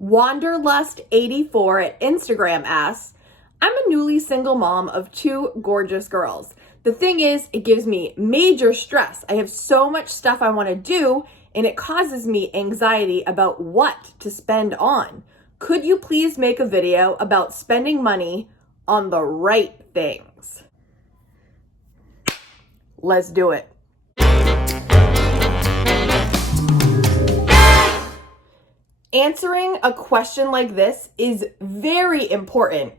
Wanderlust84 at Instagram asks, I'm a newly single mom of 2 gorgeous girls. The thing is, it gives me major stress. I have so much stuff I want to do, and it causes me anxiety about what to spend on. Could you please make a video about spending money on the right things? Let's do it. Answering a question like this is very important.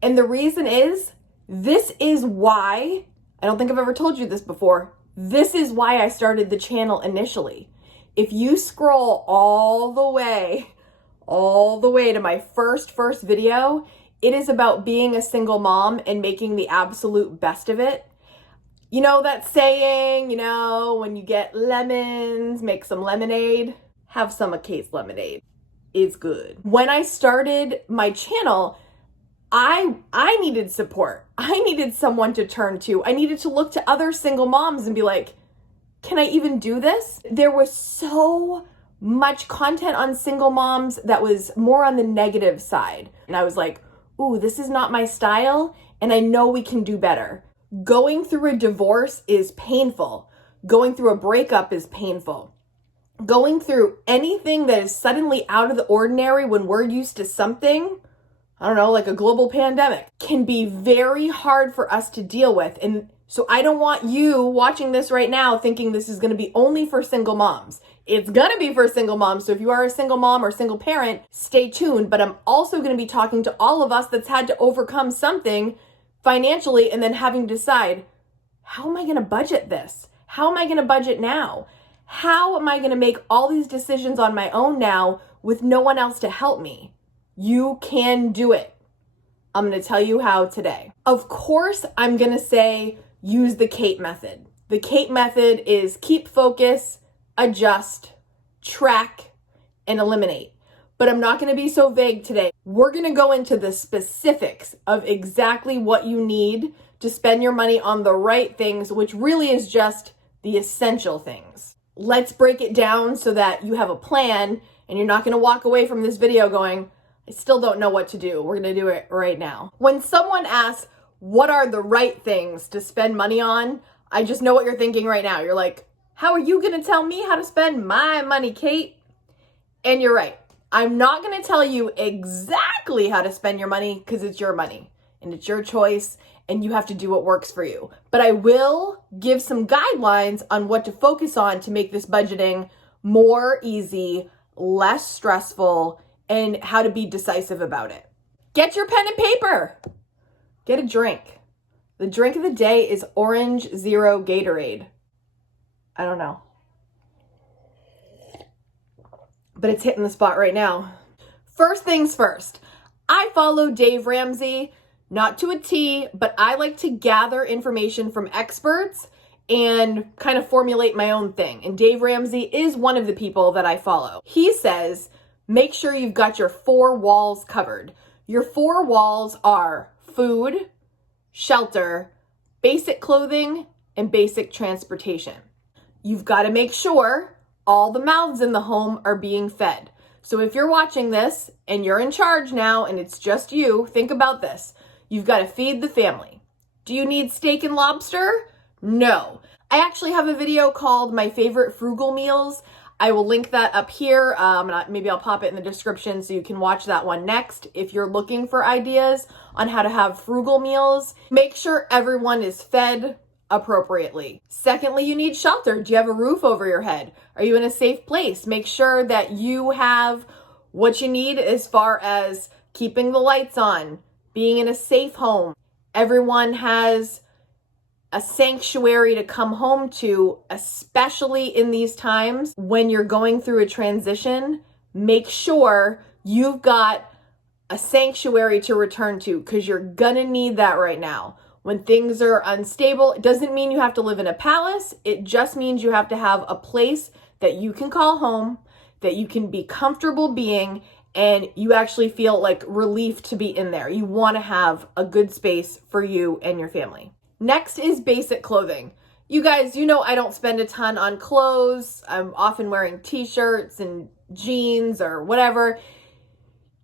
And the reason is, this is why, I don't think I've ever told you this before, this is why I started the channel initially. If you scroll all the way to my first video, it is about being a single mom and making the absolute best of it. You know that saying, when you get lemons, make some lemonade. Have some of Kate's lemonade. It's good. When I started my channel, I needed support. I needed someone to turn to. I needed to look to other single moms and be like, can I even do this? There was so much content on single moms that was more on the negative side. And I was like, ooh, this is not my style, and I know we can do better. Going through a divorce is painful. Going through a breakup is painful. Going through anything that is suddenly out of the ordinary when we're used to something, I don't know, like a global pandemic, can be very hard for us to deal with. And so I don't want you watching this right now thinking this is going to be only for single moms. It's going to be for single moms. So if you are a single mom or single parent, stay tuned. But I'm also going to be talking to all of us that's had to overcome something financially and then having to decide, how am I going to budget this? How am I going to budget now? How am I going to make all these decisions on my own now with no one else to help me? You can do it. I'm going to tell you how today. Of course, I'm going to say use the Kate method. The Kate method is keep focus, adjust, track, and eliminate. But I'm not going to be so vague today. We're going to go into the specifics of exactly what you need to spend your money on the right things, which really is just the essential things. Let's break it down so that you have a plan and you're not going to walk away from this video going, I still don't know what to do. We're going to do it right now. When someone asks, what are the right things to spend money on? I just know what you're thinking right now. You're like, how are you going to tell me how to spend my money, Kate? And you're right. I'm not going to tell you exactly how to spend your money because it's your money and it's your choice and you have to do what works for you. But I will give some guidelines on what to focus on to make this budgeting more easy, less stressful, and how to be decisive about it. Get your pen and paper. Get a drink. The drink of the day is Orange Zero Gatorade. I don't know, but it's hitting the spot right now. First things first, I follow Dave Ramsey, not to a T, but I like to gather information from experts and kind of formulate my own thing. And Dave Ramsey is one of the people that I follow. He says, make sure you've got your 4 walls covered. Your 4 walls are food, shelter, basic clothing, and basic transportation. You've got to make sure all the mouths in the home are being fed. So if you're watching this and you're in charge now and it's just you, think about this. You've got to feed the family. Do you need steak and lobster? No. I actually have a video called My Favorite Frugal Meals. I will link that up here. Maybe I'll pop it in the description so you can watch that one next. If you're looking for ideas on how to have frugal meals, make sure everyone is fed appropriately. Secondly, you need shelter. Do you have a roof over your head? Are you in a safe place? Make sure that you have what you need as far as keeping the lights on, being in a safe home. Everyone has a sanctuary to come home to, especially in these times when you're going through a transition. Make sure you've got a sanctuary to return to because you're gonna need that right now. When things are unstable, it doesn't mean you have to live in a palace. It just means you have to have a place that you can call home, that you can be comfortable being, and you actually feel like relief to be in there. You want to have a good space for you and your family. Next is basic clothing. You guys, you know I don't spend a ton on clothes. I'm often wearing t-shirts and jeans or whatever.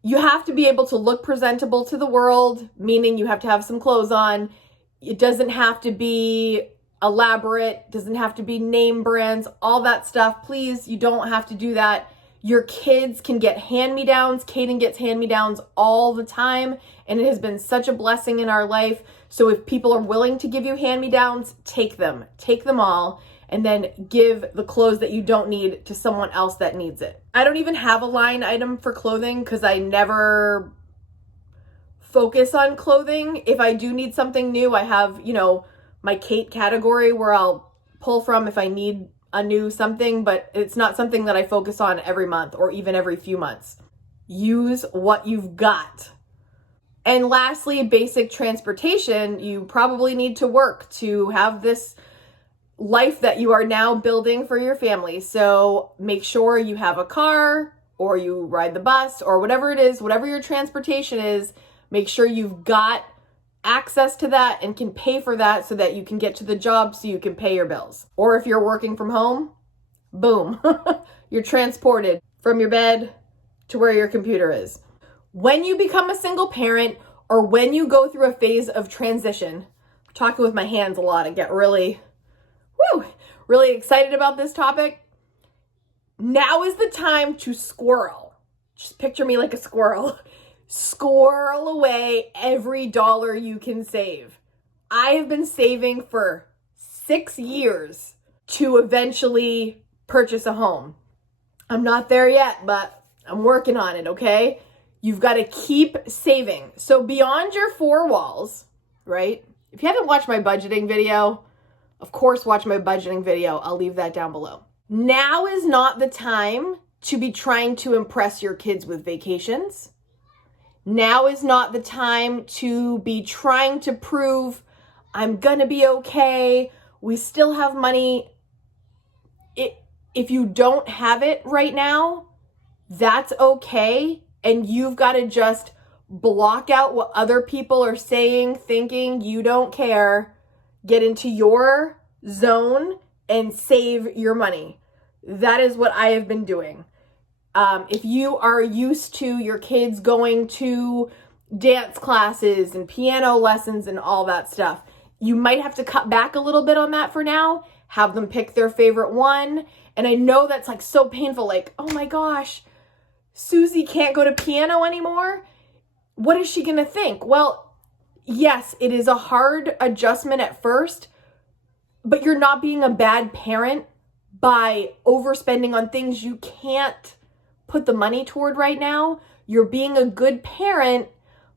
You have to be able to look presentable to the world, meaning you have to have some clothes on. It doesn't have to be elaborate, doesn't have to be name brands, all that stuff. Please, you don't have to do that. Your kids can get hand-me-downs. Kaden gets hand-me-downs all the time, and it has been such a blessing in our life. So if people are willing to give you hand-me-downs, take them. Take them all, and then give the clothes that you don't need to someone else that needs it. I don't even have a line item for clothing because I never focus on clothing. If I do need something new, I have, my Kate category where I'll pull from if I need a new something, but it's not something that I focus on every month or even every few months. Use what you've got. And lastly, basic transportation. You probably need to work to have this life that you are now building for your family. So make sure you have a car or you ride the bus or whatever it is, whatever your transportation is, make sure you've got access to that and can pay for that so that you can get to the job so you can pay your bills. Or if you're working from home, boom, you're transported from your bed to where your computer is. When you become a single parent or when you go through a phase of transition, I'm talking with my hands a lot and get really excited about this topic. Now is the time to squirrel. Just picture me like a squirrel. Squirrel away every dollar you can save. I have been saving for 6 years to eventually purchase a home. I'm not there yet, but I'm working on it, okay? You've got to keep saving. So beyond your 4 walls, right? If you haven't watched my budgeting video, of course, watch my budgeting video. I'll leave that down below. Now is not the time to be trying to impress your kids with vacations. Now is not the time to be trying to prove I'm gonna be okay. We still have money. If you don't have it right now, that's okay. And you've got to just block out what other people are saying, thinking you don't care. Get into your zone and save your money. That is what I have been doing. If you are used to your kids going to dance classes and piano lessons and all that stuff, you might have to cut back a little bit on that for now. Have them pick their favorite one. And I know that's like so painful, like, oh my gosh, Susie can't go to piano anymore. What is she gonna think? Well, yes, it is a hard adjustment at first, but you're not being a bad parent by overspending on things you can't put the money toward right now. You're being a good parent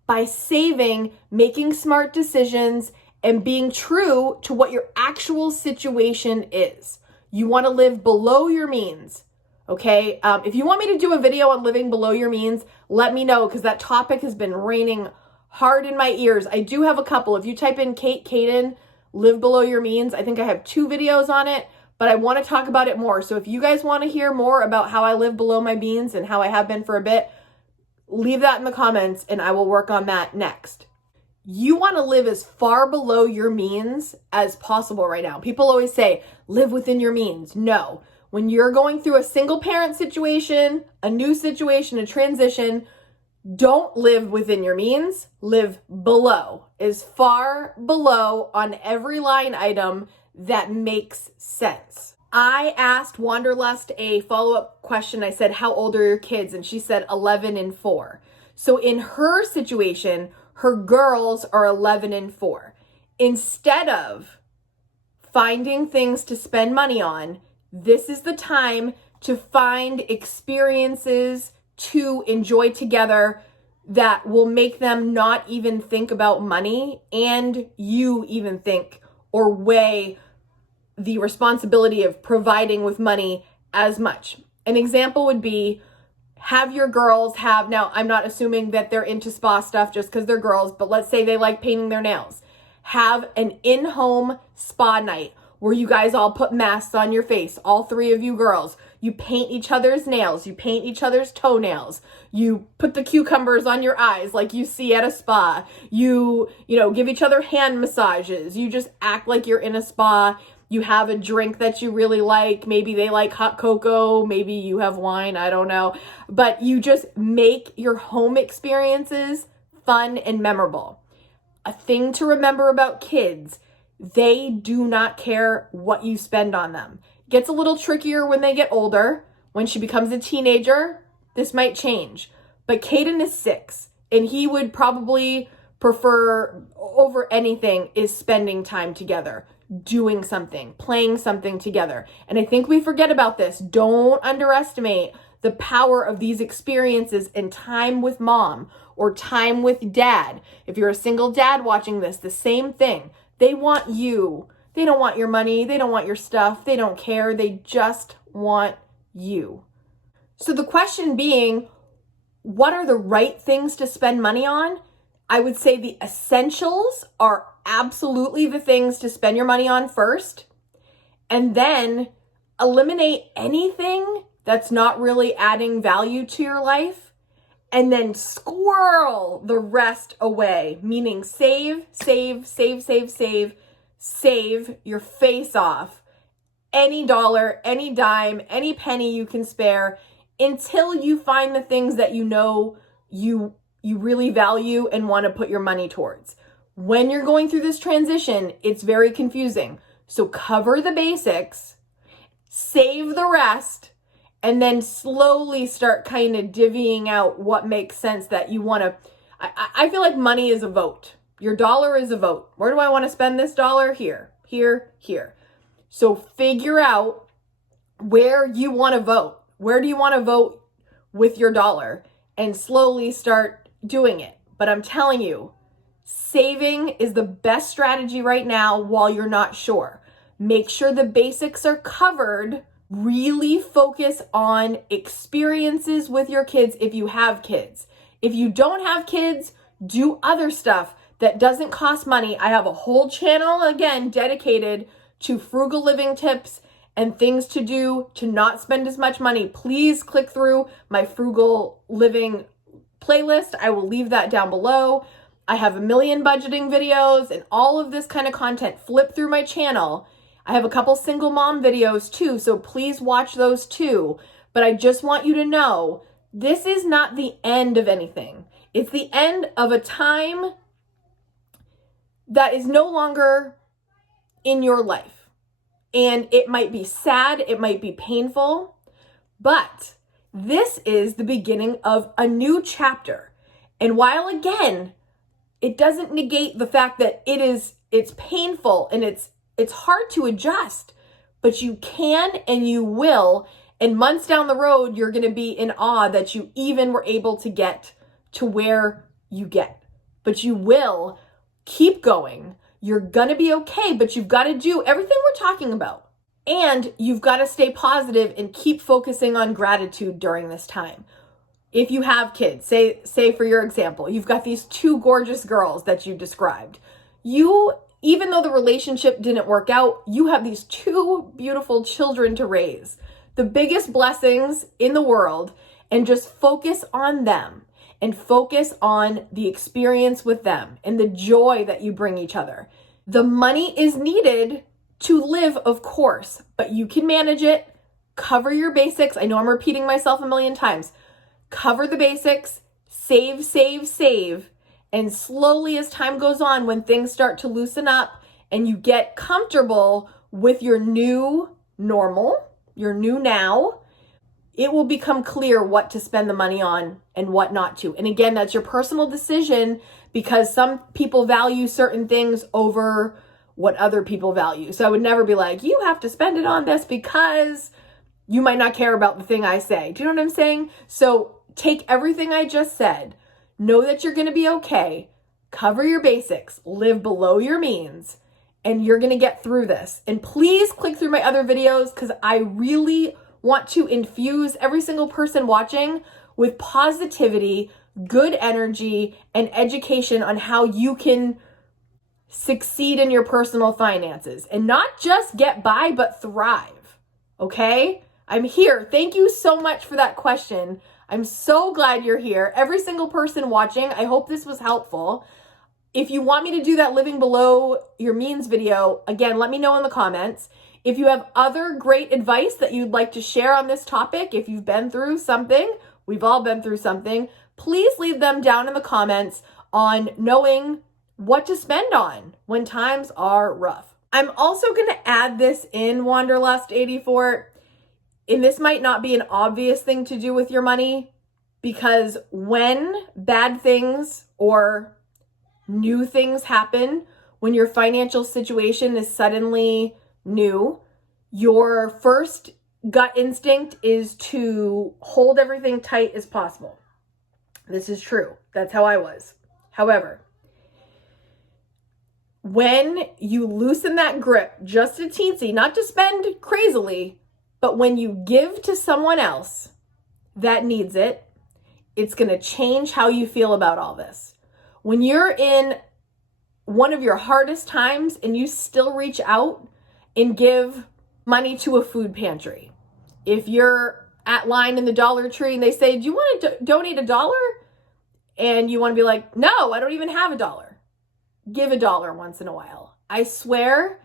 by saving, making smart decisions, and being true to what your actual situation is. You want to live below your means, okay? If you want me to do a video on living below your means, let me know, because that topic has been raining hard in my ears. I do have a couple. If you type in Kaden, live below your means, I think I have 2 videos on it, but I want to talk about it more. So if you guys want to hear more about how I live below my means and how I have been for a bit, leave that in the comments and I will work on that next. You want to live as far below your means as possible right now. People always say, live within your means. No. When you're going through a single parent situation, a new situation, a transition, don't live within your means. Live below, as far below on every line item that makes sense. I asked Wanderlust a follow-up question. I said, how old are your kids? And she said 11 and 4. So in her situation, her girls are 11 and 4. Instead of finding things to spend money on, this is the time to find experiences to enjoy together that will make them not even think about money, and you even think or weigh the responsibility of providing with money as much. An example would be, have your girls have, now I'm not assuming that they're into spa stuff just because they're girls, but let's say they like painting their nails. Have an in-home spa night where you guys all put masks on your face, all 3 of you girls. You paint each other's nails, you paint each other's toenails, you put the cucumbers on your eyes like you see at a spa, you give each other hand massages, you just act like you're in a spa, You have a drink that you really like. Maybe they like hot cocoa. Maybe you have wine. I don't know. But you just make your home experiences fun and memorable. A thing to remember about kids, they do not care what you spend on them. It gets a little trickier when they get older. When she becomes a teenager, this might change. But Kaden is 6, and he would probably prefer over anything is spending time together, doing something, playing something together. And I think we forget about this. Don't underestimate the power of these experiences and time with mom or time with dad. If you're a single dad watching this, the same thing. They want you. They don't want your money. They don't want your stuff. They don't care. They just want you. So the question being, what are the right things to spend money on? I would say the essentials are absolutely the things to spend your money on first. And then eliminate anything that's not really adding value to your life. And then squirrel the rest away, meaning save your face off. Any dollar, any dime, any penny you can spare until you find the things that you know you really value and want to put your money towards. When you're going through this transition, it's very confusing. So cover the basics, save the rest, and then slowly start kind of divvying out what makes sense that you want to. I feel like money is a vote. Your dollar is a vote. Where do I want to spend this dollar? Here, here, here. So figure out where you want to vote. Where do you want to vote with your dollar? And slowly start doing it. But I'm telling you, saving is the best strategy right now while you're not sure. Make sure the basics are covered. Really focus on experiences with your kids if you have kids. If you don't have kids, do other stuff that doesn't cost money. I have a whole channel, again, dedicated to frugal living tips and things to do to not spend as much money. Please click through my frugal living playlist. I will leave that down below. I have a million budgeting videos and all of this kind of content. Flip through my channel. I have a couple single mom videos too, so please watch those too. But I just want you to know, this is not the end of anything. It's the end of a time that is no longer in your life. And it might be sad, it might be painful, but this is the beginning of a new chapter. And while again, it doesn't negate the fact that it's painful and it's hard to adjust, but you can and you will. And months down the road, you're going to be in awe that you even were able to get to where you get. But you will keep going. You're going to be okay, but you've got to do everything we're talking about. And you've got to stay positive and keep focusing on gratitude during this time. If you have kids, say for your example, you've got these 2 gorgeous girls that you described. Even though the relationship didn't work out, you have these 2 beautiful children to raise. The biggest blessings in the world, and just focus on them and focus on the experience with them and the joy that you bring each other. The money is needed to live, of course, but you can manage it. Cover your basics. I know I'm repeating myself a million times. Cover the basics, save, and slowly as time goes on, when things start to loosen up and you get comfortable with your new normal, your new now, it will become clear what to spend the money on and what not to. And again, that's your personal decision, because some people value certain things over what other people value. So I would never be like, you have to spend it on this, because you might not care about the thing I say. Do you know what I'm saying? So take everything I just said. Know that you're going to be okay. Cover your basics. Live below your means. And you're going to get through this. And please click through my other videos, because I really want to infuse every single person watching with positivity, good energy, and education on how you can succeed in your personal finances and not just get by, but thrive. Okay? I'm here. Thank you so much for that question. I'm so glad you're here. Every single person watching, I hope this was helpful. If you want me to do that living below your means video, again, let me know in the comments. If you have other great advice that you'd like to share on this topic, if you've been through something, we've all been through something, please leave them down in the comments on knowing what to spend on when times are rough. I'm also going to add this in Wanderlust 84, and this might not be an obvious thing to do with your money, because when bad things or new things happen, when your financial situation is suddenly new, your first gut instinct is to hold everything tight as possible. This is true. That's how I was. However, when you loosen that grip just a teensy, not to spend crazily, but when you give to someone else that needs it, it's going to change how you feel about all this. When you're in one of your hardest times and you still reach out and give money to a food pantry. If you're at line in the Dollar Tree and they say, do you want to donate $1? And you want to be like, no, I don't even have $1. Give $1 once in a while. I swear.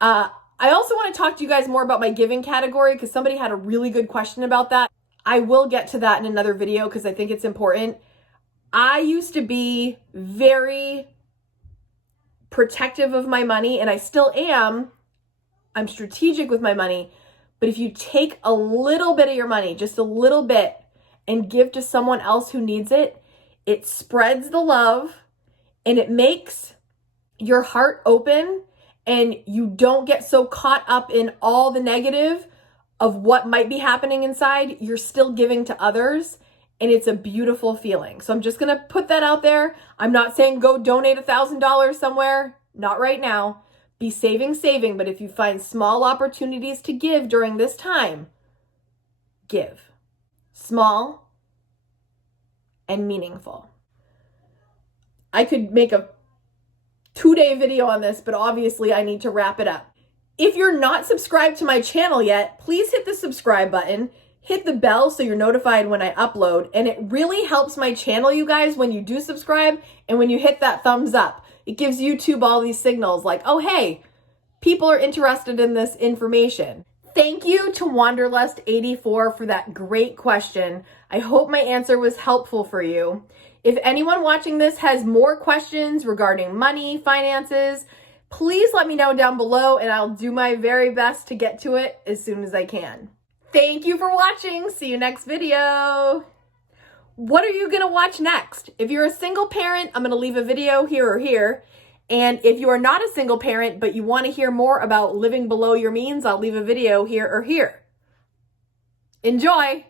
I also want to talk to you guys more about my giving category because somebody had a really good question about that. I will get to that in another video because I think it's important. I used to be very protective of my money, and I still am. I'm strategic with my money. But if you take a little bit of your money, just a little bit, and give to someone else who needs it, it spreads the love and it makes your heart open, and you don't get so caught up in all the negative of what might be happening inside. You're still giving to others, and it's a beautiful feeling. So I'm just going to put that out there. I'm not saying go donate $1,000 somewhere. Not right now. Be saving. But if you find small opportunities to give during this time, give. Small and meaningful. I could make a 2-day video on this, but obviously I need to wrap it up. If you're not subscribed to my channel yet, please hit the subscribe button. Hit the bell so you're notified when I upload. And it really helps my channel, you guys, when you do subscribe and when you hit that thumbs up. It gives YouTube all these signals like, oh, hey, people are interested in this information. Thank you to Wanderlust 84 for that great question. I hope my answer was helpful for you. If anyone watching this has more questions regarding money, finances, please let me know down below and I'll do my very best to get to it as soon as I can. Thank you for watching. See you next video. What are you going to watch next? If you're a single parent, I'm going to leave a video here or here. And if you are not a single parent, but you want to hear more about living below your means, I'll leave a video here or here. Enjoy.